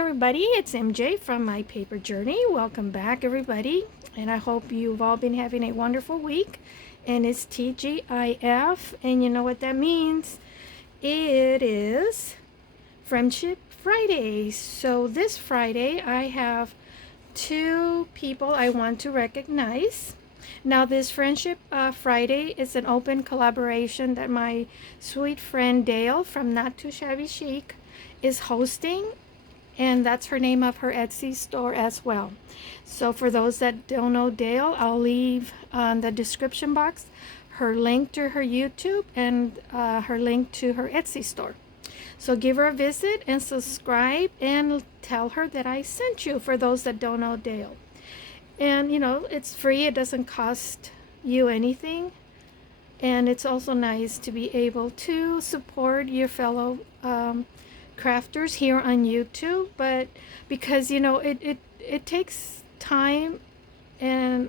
everybody, it's MJ from My Paper Journey. Welcome back, everybody, and I hope you've all been having a wonderful week. And it's TGIF, and you know what that means? It is Friendship Friday. So this Friday, I have two people I want to recognize. Now, this Friendship Friday is an open collaboration that my sweet friend Dale from Not Too Shabby Chic is hosting, and that's her name of her Etsy store as well. So for those that don't know Dale, I'll leave on the description box her link to her YouTube and her link to her Etsy store. So give her a visit and subscribe and tell her that I sent you, for those that don't know Dale. And you know, it's free, it doesn't cost you anything. And it's also nice to be able to support your fellow crafters here on YouTube, but because you know it takes time and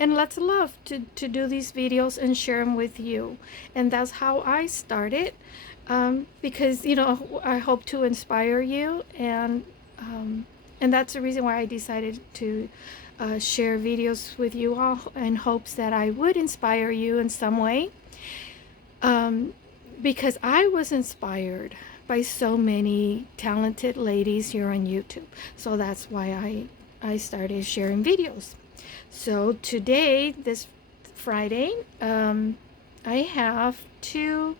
lots of love to do these videos and share them with you. And that's how I started, because you know, I hope to inspire you, and that's the reason why I decided to share videos with you all, in hopes that I would inspire you in some way. Because I was inspired by so many talented ladies here on YouTube. So that's why I started sharing videos. So today, this Friday, I have two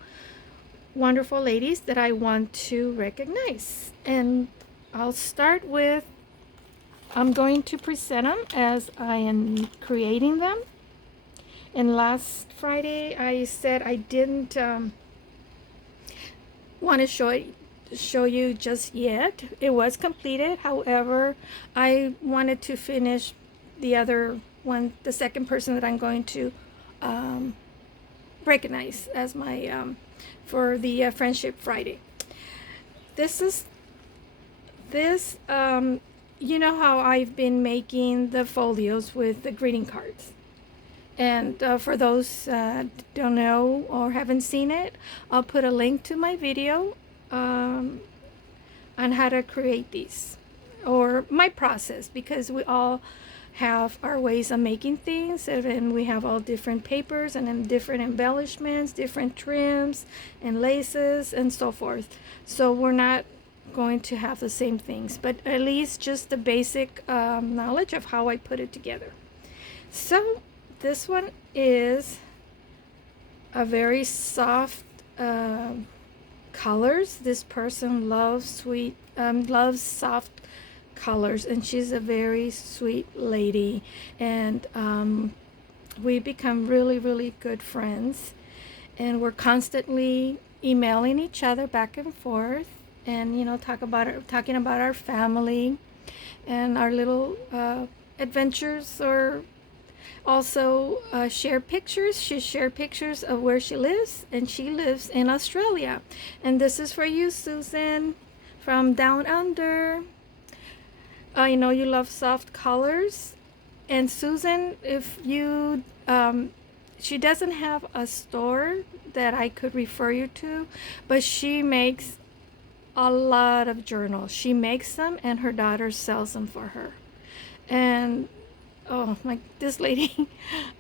wonderful ladies that I want to recognize. And I'll start with, I'm going to present them as I am creating them. And last Friday, I said I didn't want to show you just yet. It was completed. However, I wanted to finish the other one, the second person that I'm going to recognize as my for the Friendship Friday. This you know how I've been making the folios with the greeting cards. And for those don't know or haven't seen it, I'll put a link to my video on how to create these, or my process, because we all have our ways of making things, and we have all different papers and then different embellishments, different trims and laces and so forth. So we're not going to have the same things, but at least just the basic knowledge of how I put it together. So this one is a very soft colors. This person loves loves soft colors, and she's a very sweet lady. And we become really good friends, and we're constantly emailing each other back and forth, and you know, talking about our family and our little adventures, or also share pictures. She shared pictures of where she lives, and she lives in Australia. And this is for you, Susan, from Down Under. I know you love soft colors. And Susan, if you she doesn't have a store that I could refer you to, but she makes a lot of journals. She makes them, and her daughter sells them for her. And oh my, this lady,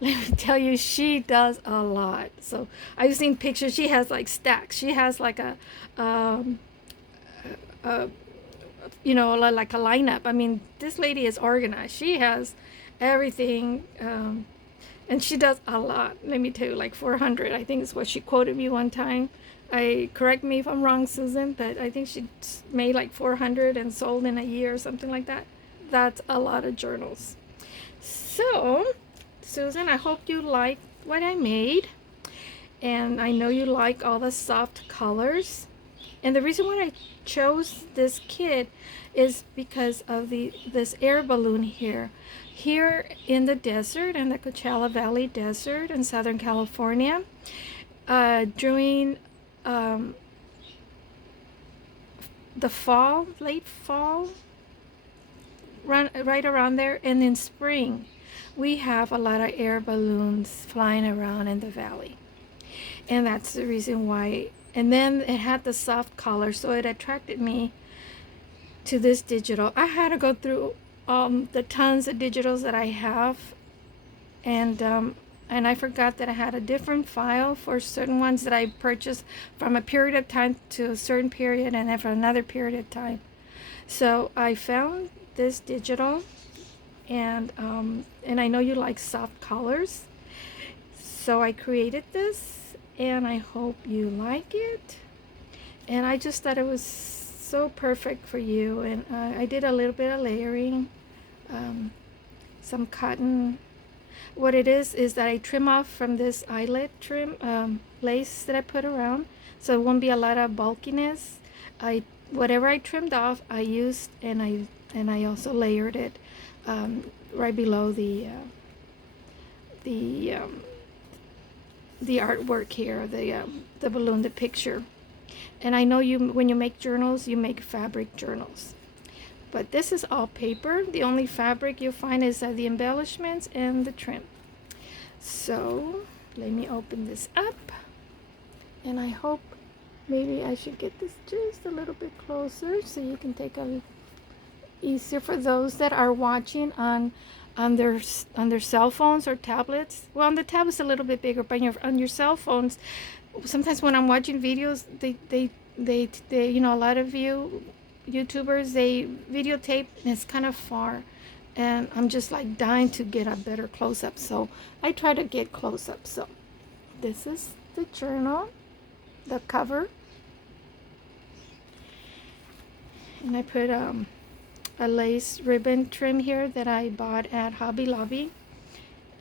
let me tell you, she does a lot. So I've seen pictures. She has like stacks. She has like a you know, like a lineup. I mean, this lady is organized. She has everything, and she does a lot. Let me tell you, like 400, I think is what she quoted me one time. Correct me if I'm wrong, Susan, but I think she made like 400 and sold in a year or something like that. That's a lot of journals. So, Susan, I hope you like what I made, and I know you like all the soft colors. And the reason why I chose this kit is because of this air balloon here in the desert, in the Coachella Valley Desert in Southern California, during the fall, late fall, right around there, and in spring we have a lot of air balloons flying around in the valley. And that's the reason why. And then it had the soft color, so it attracted me to this digital. I had to go through the tons of digitals that I have, and I forgot that I had a different file for certain ones that I purchased from a period of time to a certain period, and then for another period of time. So I found this digital, and I know you like soft colors, so I created this, and I hope you like it. And I just thought it was so perfect for you. And I did a little bit of layering, some cotton. What it is that I trim off from this eyelet trim lace that I put around, so it won't be a lot of bulkiness. Whatever I trimmed off, I used, and I also layered it right below the artwork here, the balloon, the picture. And I know when you make journals, you make fabric journals. But this is all paper. The only fabric you'll find is the embellishments and the trim. So let me open this up. And I hope maybe I should get this just a little bit closer so you can take a easier for those that are watching on their cell phones or tablets. Well, on the tablets a little bit bigger, but on your cell phones, sometimes when I'm watching videos, they you know, a lot of YouTubers, they videotape and it's kind of far, and I'm just like dying to get a better close-up, so I try to get close-up. So this is the journal, the cover, and I put a lace ribbon trim here that I bought at Hobby Lobby,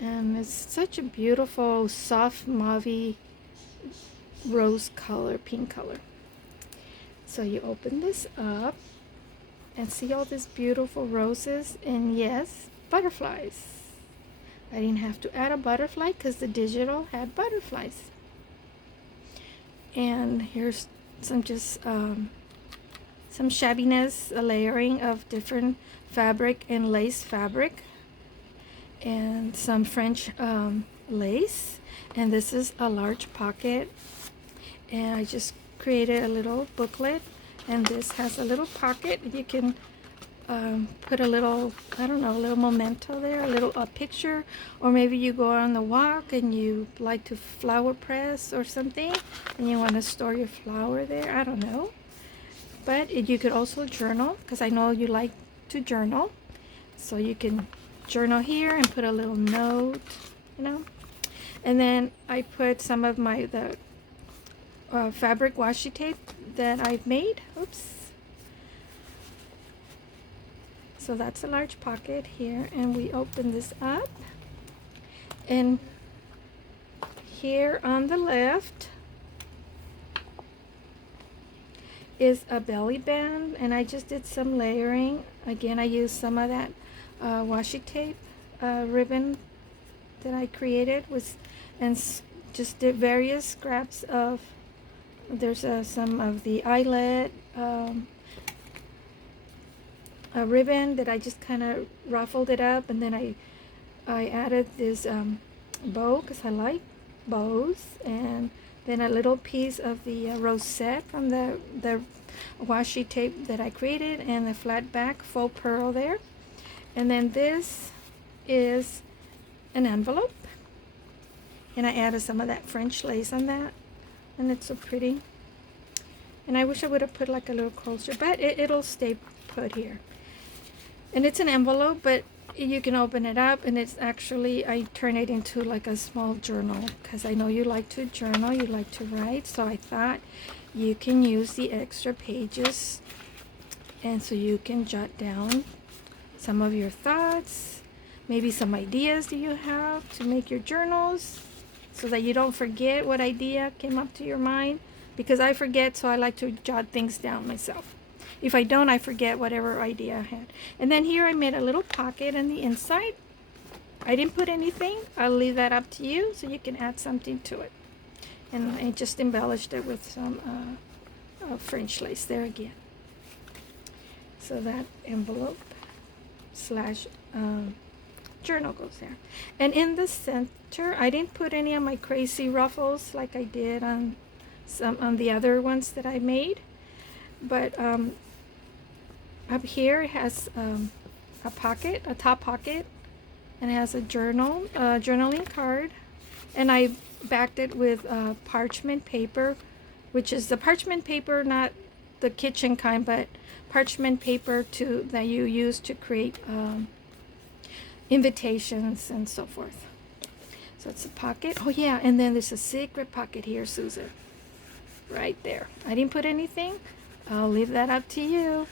and it's such a beautiful soft mauve rose color, pink color. So you open this up and see all these beautiful roses, and yes, butterflies. I didn't have to add a butterfly because the digital had butterflies. And here's some some shabbiness, a layering of different fabric and lace fabric, and some French lace. And this is a large pocket, and I just created a little booklet, and this has a little pocket. You can put a little, I don't know, a little memento there, a picture, or maybe you go on the walk and you like to flower press or something, and you want to store your flower there. I don't know, but you could also journal, because I know you like to journal, so you can journal here and put a little note, you know. And then I put some of the fabric washi tape that I've made. Oops. So that's a large pocket here, and we open this up, and here on the left is a belly band, and I just did some layering. Again, I used some of that washi tape ribbon that I created and just did various scraps of. There's some of the eyelet a ribbon that I just kind of ruffled it up, and then I added this bow, because I like bows, and then a little piece of the rosette from the washi tape that I created, and a flat back faux pearl there. And then this is an envelope, and I added some of that French lace on that, and it's so pretty. And I wish I would have put like a little closer, but it'll stay put here. And it's an envelope, but you can open it up, and it's actually, I turn it into like a small journal, because I know you like to journal, you like to write, so I thought you can use the extra pages, and so you can jot down some of your thoughts, maybe some ideas that you have to make your journals, so that you don't forget what idea came up to your mind, because I forget, so I like to jot things down myself. If I don't, I forget whatever idea I had. And then here I made a little pocket on the inside. I didn't put anything. I'll leave that up to you, so you can add something to it. And I just embellished it with some French lace there again. So that envelope slash journal goes there. And in the center, I didn't put any of my crazy ruffles like I did on the other ones that I made. But up here it has a pocket, a top pocket, and it has a journaling card, and I backed it with parchment paper, which is the parchment paper, not the kitchen kind, but parchment paper that you use to create invitations and so forth. So it's a pocket. Oh yeah, and then there's a secret pocket here, Susan. Right there. I didn't put anything. I'll leave that up to you.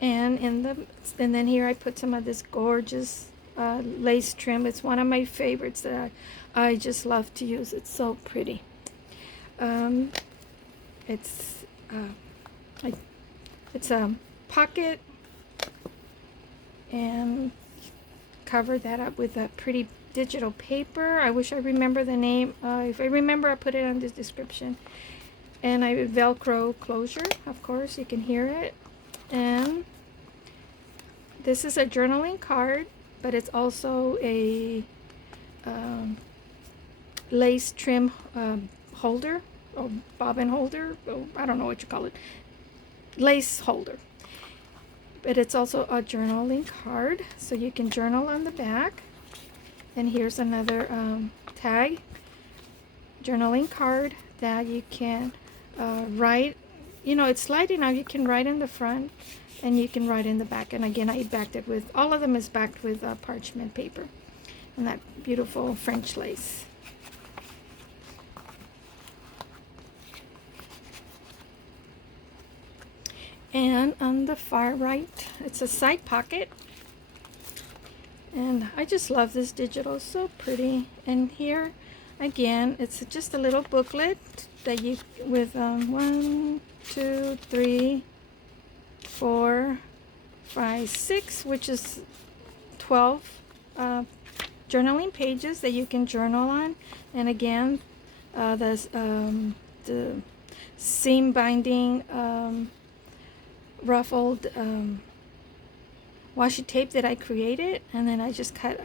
And then here I put some of this gorgeous lace trim. It's one of my favorites that I just love to use. It's so pretty. It's a pocket, and cover that up with a pretty digital paper. I wish I remember the name. If I remember, I'll put it on the description. And I Velcro closure, of course, you can hear it. And this is a journaling card, but it's also a lace trim holder, or bobbin holder, or I don't know what you call it, lace holder. But it's also a journaling card, so you can journal on the back. And here's another tag, journaling card that you can write. You know, it's sliding out. You can write in the front, and you can write in the back. And again, I backed it with, all of them is backed with parchment paper, and that beautiful French lace. And on the far right, it's a side pocket. And I just love this digital, so pretty. And here, again, it's just a little booklet that you, with 1, 2, 3, 4, 5, 6, which is 12 journaling pages that you can journal on. And again, the seam binding ruffled washi tape that I created, and then I just cut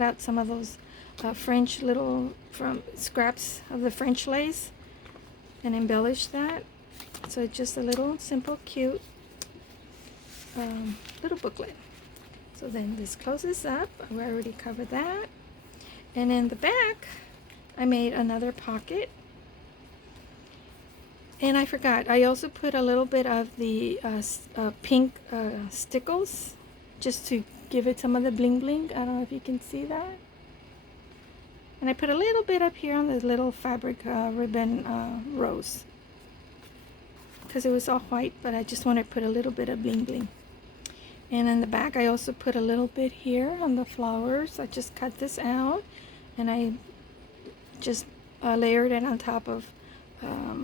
out some of those French little from scraps of the French lace and embellished that. So it's just a little simple, cute little booklet. So then this closes up. We already covered that. And in the back, I made another pocket. And I forgot, I also put a little bit of the pink stickles, just to give it some of the bling bling. I don't know if you can see that. And I put a little bit up here on this little fabric ribbon rose, because it was all white, but I just wanted to put a little bit of bling bling. And in the back, I also put a little bit here on the flowers. I just cut this out, and I just layered it on top of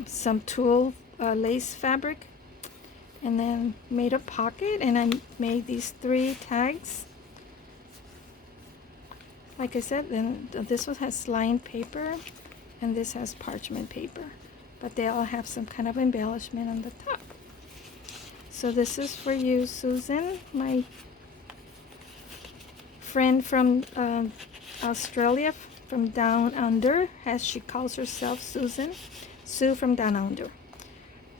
some tulle lace fabric, and then made a pocket, and I made these 3 tags. Like I said, then this one has lined paper, and this has parchment paper, but they all have some kind of embellishment on the top. So this is for you, Susan, my friend from Australia, from down under, as she calls herself, Susan. Sue from down under.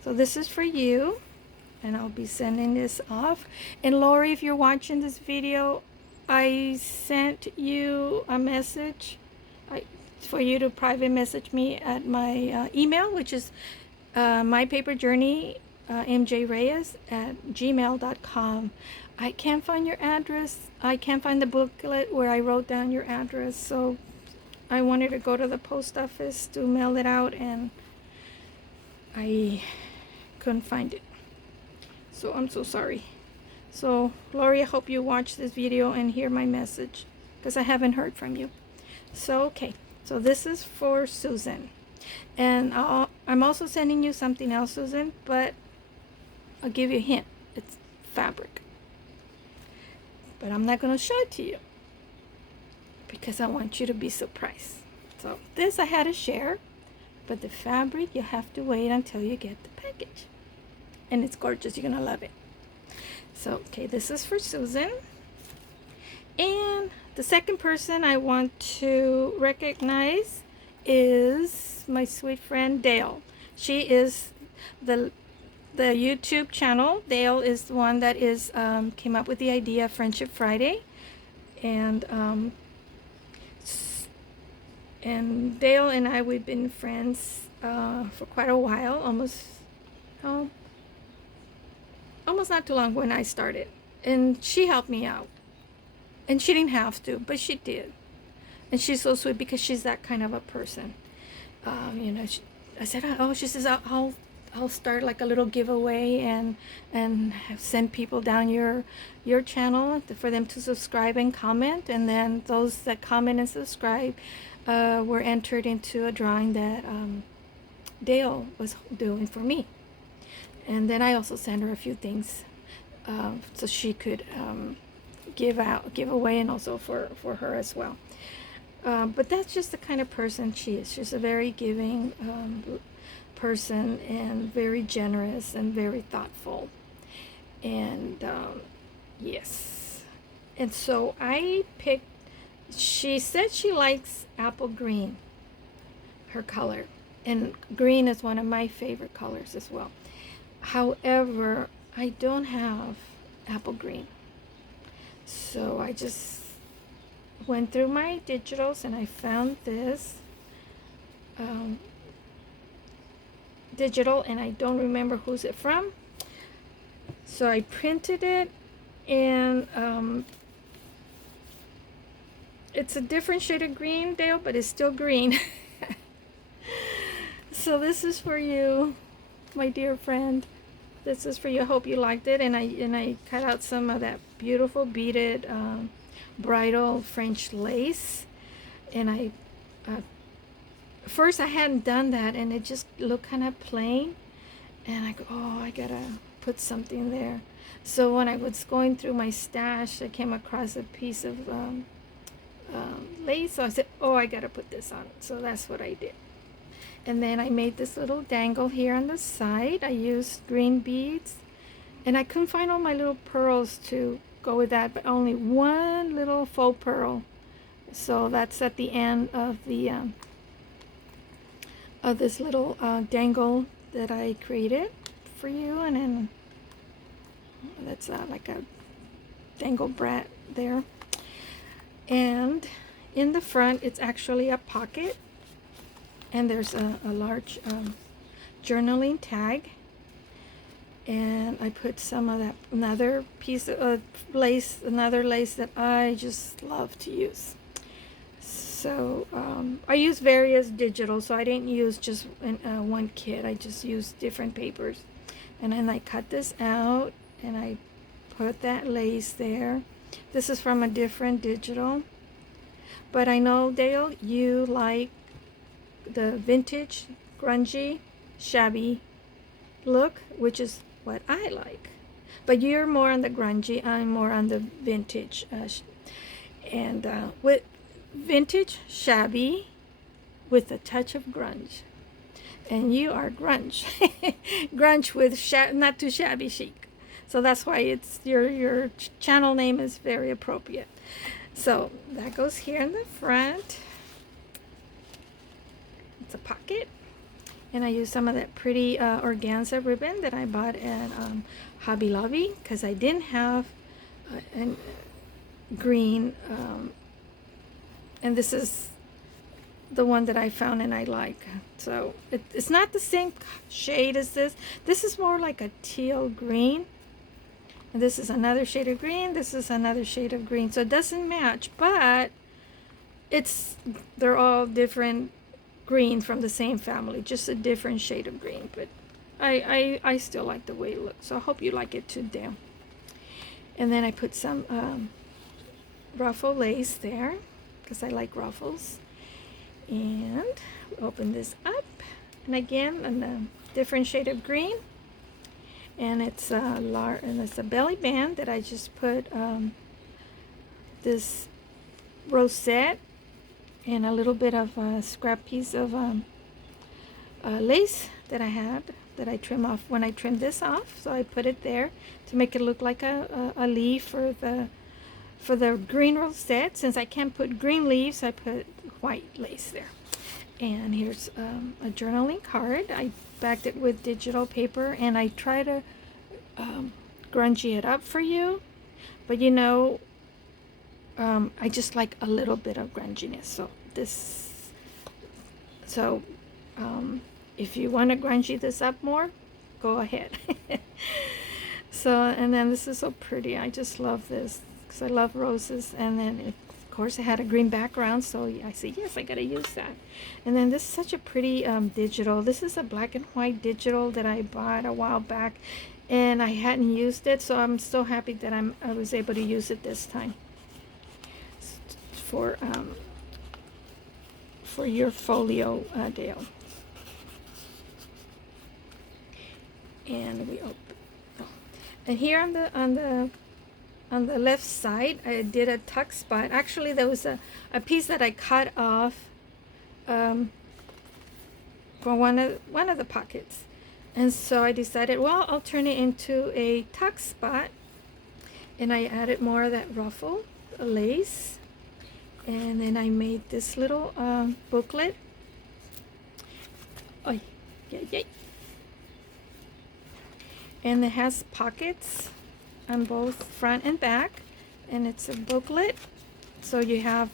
So this is for you, and I'll be sending this off. And Lori, if you're watching this video, I sent you a message for you to private message me at my email, which is mypaperjourney mjreyes@gmail.com. I can't find your address. I can't find the booklet where I wrote down your address, so I wanted to go to the post office to mail it out, and I couldn't find it. So I'm so sorry. So Lori, I hope you watch this video and hear my message, because I haven't heard from you. So okay, so this is for Susan. And I'm also sending you something else, Susan, but I'll give you a hint. It's fabric. But I'm not going to show it to you, because I want you to be surprised. So this I had to share, but the fabric, you have to wait until you get the package. And it's gorgeous. You're going to love it. So, okay, this is for Susan. And the second person I want to recognize is my sweet friend Dale. She is the YouTube channel. Dale is the one that is came up with the idea of Friendship Friday, and Dale and I, we've been friends for quite a while, almost not too long when I started, and she helped me out, and she didn't have to, but she did, and she's so sweet because she's that kind of a person. I said, oh, she says, I'll start like a little giveaway and send people down your channel for them to subscribe and comment, and then those that comment and subscribe were entered into a drawing that Dale was doing for me. And then I also sent her a few things so she could give away, and also for her as well. But that's just the kind of person she is. She's a very giving person, and very generous and very thoughtful. And yes. And so I picked, she said she likes apple green, her color. And green is one of my favorite colors as well. However, I don't have apple green. So I just went through my digitals and I found this digital, and I don't remember who's it from. So I printed it, and it's a different shade of green, Dale, but it's still green. So this is for you, my dear friend. This is for you. I hope you liked it. And I cut out some of that beautiful beaded bridal French lace, and I first I hadn't done that, and it just looked kind of plain, and I go, oh, I gotta put something there. So when I was going through my stash, I came across a piece of lace, so I said, oh, I gotta put this on. So that's what I did. And then I made this little dangle here on the side. I used green beads, and I couldn't find all my little pearls to go with that, but only one little faux pearl. So that's at the end of the of this little dangle that I created for you. And then that's like a dangle brat there. And in the front, it's actually a pocket, and there's a large journaling tag. And I put some of that, another piece of lace, another lace that I just love to use. So I use various digital, so I didn't use just one kit. I just used different papers. And then I cut this out, and I put that lace there. This is from a different digital. But I know, Dale, you like the vintage, grungy, shabby look, which is what I like. But you're more on the grungy, I'm more on the vintage. With vintage, shabby, with a touch of grunge. And you are grunge. Grunge with not too shabby chic. So that's why it's your channel name is very appropriate. So that goes here in the front. It's a pocket. And I use some of that pretty organza ribbon that I bought at Hobby Lobby, because I didn't have green. And this is the one that I found and I like. So it's not the same shade as this. This is more like a teal green. And this is another shade of green. This is another shade of green. So it doesn't match, but they're all different green from the same family, just a different shade of green. But I still like the way it looks. So I hope you like it too, Dale. And then I put some ruffle lace there, because I like ruffles. And open this up, and again in a different shade of green. And it's a belly band that I just put this rosette and a little bit of a scrap piece of lace that I had, that I trim off when I trimmed this off. So I put it there to make it look like a leaf for the green rosette. Since I can't put green leaves, I put white lace there. And here's a journaling card. I backed it with digital paper, and I try to grungy it up for you. But you know, I just like a little bit of grunginess. So if you want to grungy this up more, go ahead. So, and then this is so pretty. I just love this because I love roses. And then of course it had a green background, so I said, yes, I gotta use that. And then this is such a pretty digital. This is a black and white digital that I bought a while back, and I hadn't used it, so I'm so happy that I was able to use it this time for your folio, Dale. And we open. Oh. And here on the left side, I did a tuck spot. Actually, there was a piece that I cut off for one of the pockets, and so I decided, well, I'll turn it into a tuck spot, and I added more of that ruffle, lace, and then I made this little booklet. Oh, yay! And it has pockets on both front and back, and it's a booklet, so you have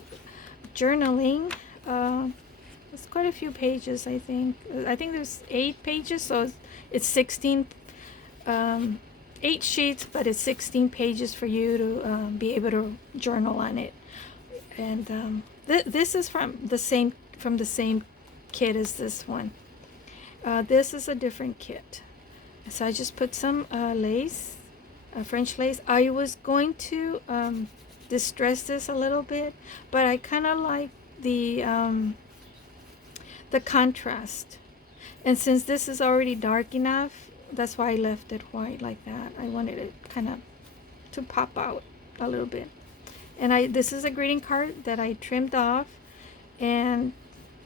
journaling. There's quite a few pages. I think there's 8 pages, so it's 16 8 sheets, but it's 16 pages for you to be able to journal on it. And this is from the same kit as this one. This is a different kit. So I just put some lace, French lace. I was going to distress this a little bit, but I kind of like the contrast. And since this is already dark enough, that's why I left it white like that. I wanted it kind of to pop out a little bit. And this is a greeting card that I trimmed off, and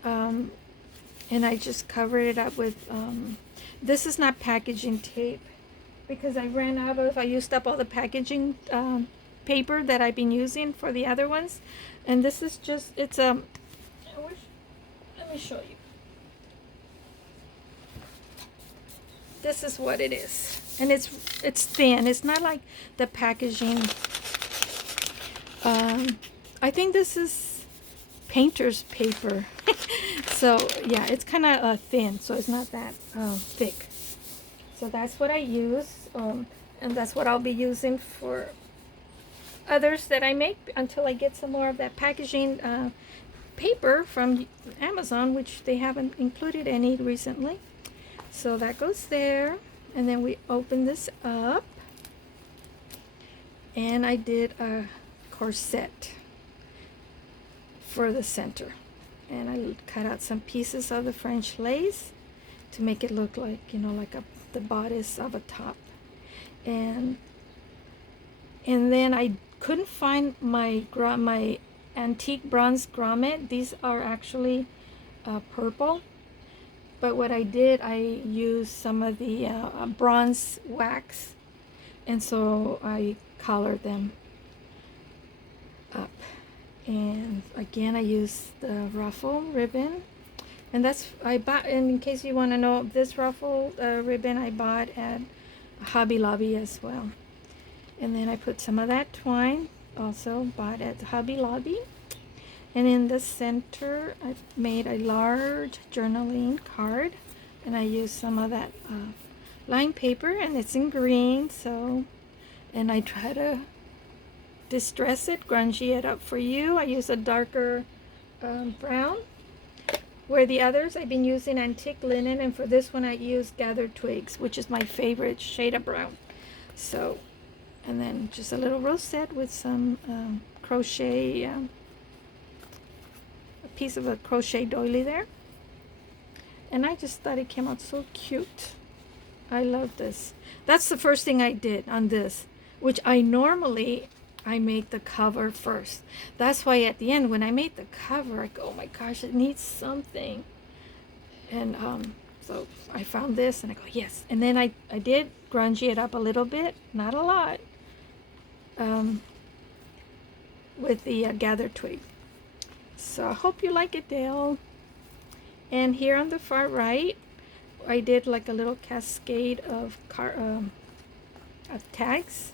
I just covered it up with this is not packaging tape, because I used up all the packaging paper that I've been using for the other ones. And this is just, let me show you. This is what it is. And it's thin. It's not like the packaging. I think this is painter's paper. So yeah, it's kind of thin, so it's not that thick. So that's what I use, and that's what I'll be using for others that I make until I get some more of that packaging paper from Amazon, which they haven't included any recently. So that goes there, and then we open this up, and I did a corset for the center, and I cut out some pieces of the French lace to make it look like, like the bodice of a top. And then I couldn't find my antique bronze grommet. These are actually purple, but what I did, I used some of the bronze wax, and so I colored them up. And again, I used the ruffle ribbon, and I bought, and in case you want to know, this ruffle ribbon I bought at Hobby Lobby as well. And then I put some of that twine, also bought at Hobby Lobby. And in the center, I made a large journaling card, and I used some of that lined paper, and it's in green. And I try to distress it, grungy it up for you. I use a darker brown, where the others I've been using antique linen, and for this one I used gathered twigs, which is my favorite shade of brown. So, and then just a little rosette with some crochet, a piece of a crochet doily there. And I just thought it came out so cute. I love this. That's the first thing I did on this, which I make the cover first. That's why at the end, when I made the cover, I go, oh my gosh, it needs something. And so I found this, and I go, yes. And then I did grungy it up a little bit, not a lot, with the gathered twig. So I hope you like it, Dale. And here on the far right, I did like a little cascade of tags.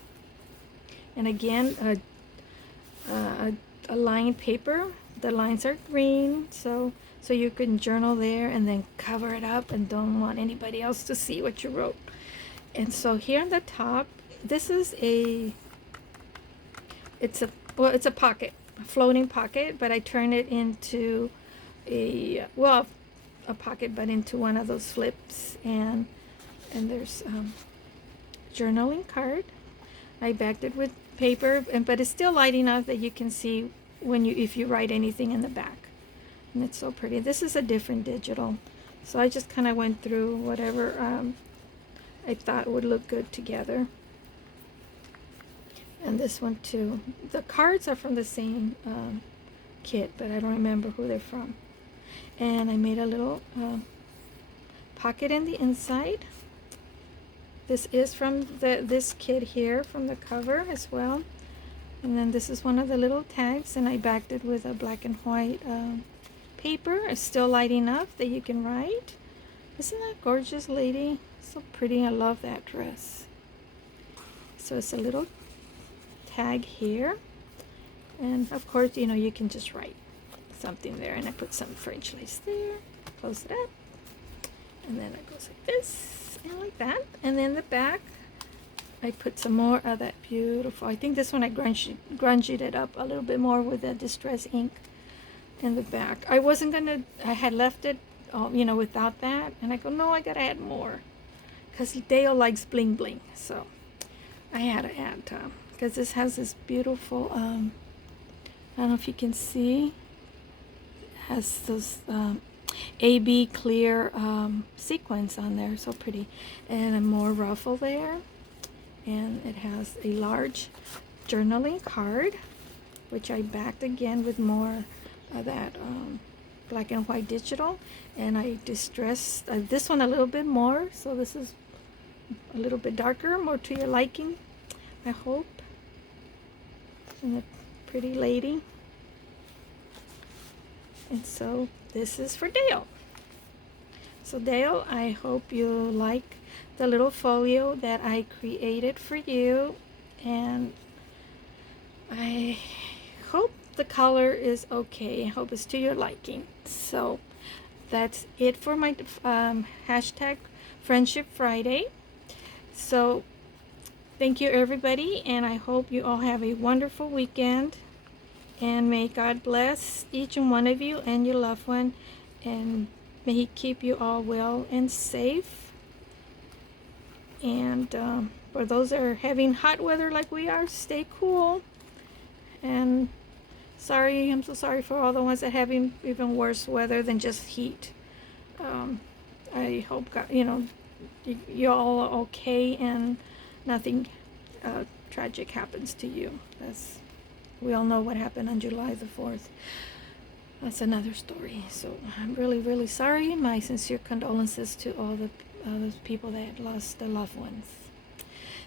And again, a lined paper. The lines are green, so you can journal there and then cover it up and don't want anybody else to see what you wrote. And so here on the top, this is it's a pocket, a floating pocket, but I turn it into a pocket, but into one of those flips. And there's journaling card. I backed it with paper, but it's still light enough that you can see if you write anything in the back. And it's so pretty. This is a different digital, so I just kind of went through whatever I thought would look good together. And this one too. The cards are from the same kit, but I don't remember who they're from. And I made a little pocket in the inside. This is from this kit here, from the cover as well. And then this is one of the little tags, and I backed it with a black and white paper. It's still light enough that you can write. Isn't that gorgeous, lady? So pretty. I love that dress. So it's a little tag here, and of course, you know, you can just write something there. And I put some French lace there. Close it up, and then it goes like this and like that. And then the back, I put some more of that beautiful, I think this one I grunged it up a little bit more with the distress ink in the back. I had left it, you know, without that, and I go, no, I gotta add more, because Dale likes bling bling, so I had to add, because this has this beautiful, I don't know if you can see, it has those AB clear sequins on there, so pretty, and a more ruffle there. And it has a large journaling card, which I backed again with more of that black and white digital. And I distressed this one a little bit more, so this is a little bit darker, more to your liking, I hope. And a pretty lady. And so this is for Dale. So Dale, I hope you like the little folio that I created for you, and I hope the color is okay. I hope it's to your liking. So that's it for my hashtag Friendship Friday. So thank you, everybody, and I hope you all have a wonderful weekend, and may God bless each and one of you and your loved one, and may He keep you all well and safe. And for those that are having hot weather like we are, stay cool. And I'm so sorry for all the ones that are having even worse weather than just heat. I hope God, you know, you all are okay and nothing tragic happens to you. We all know what happened on July the 4th. That's another story. So I'm really, really sorry. My sincere condolences to all those people that lost their loved ones.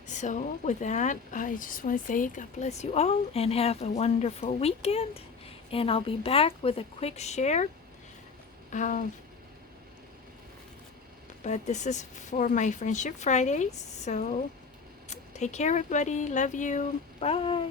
So with that, I just want to say God bless you all and have a wonderful weekend. And I'll be back with a quick share. But this is for my Friendship Friday. So take care, everybody. Love you. Bye.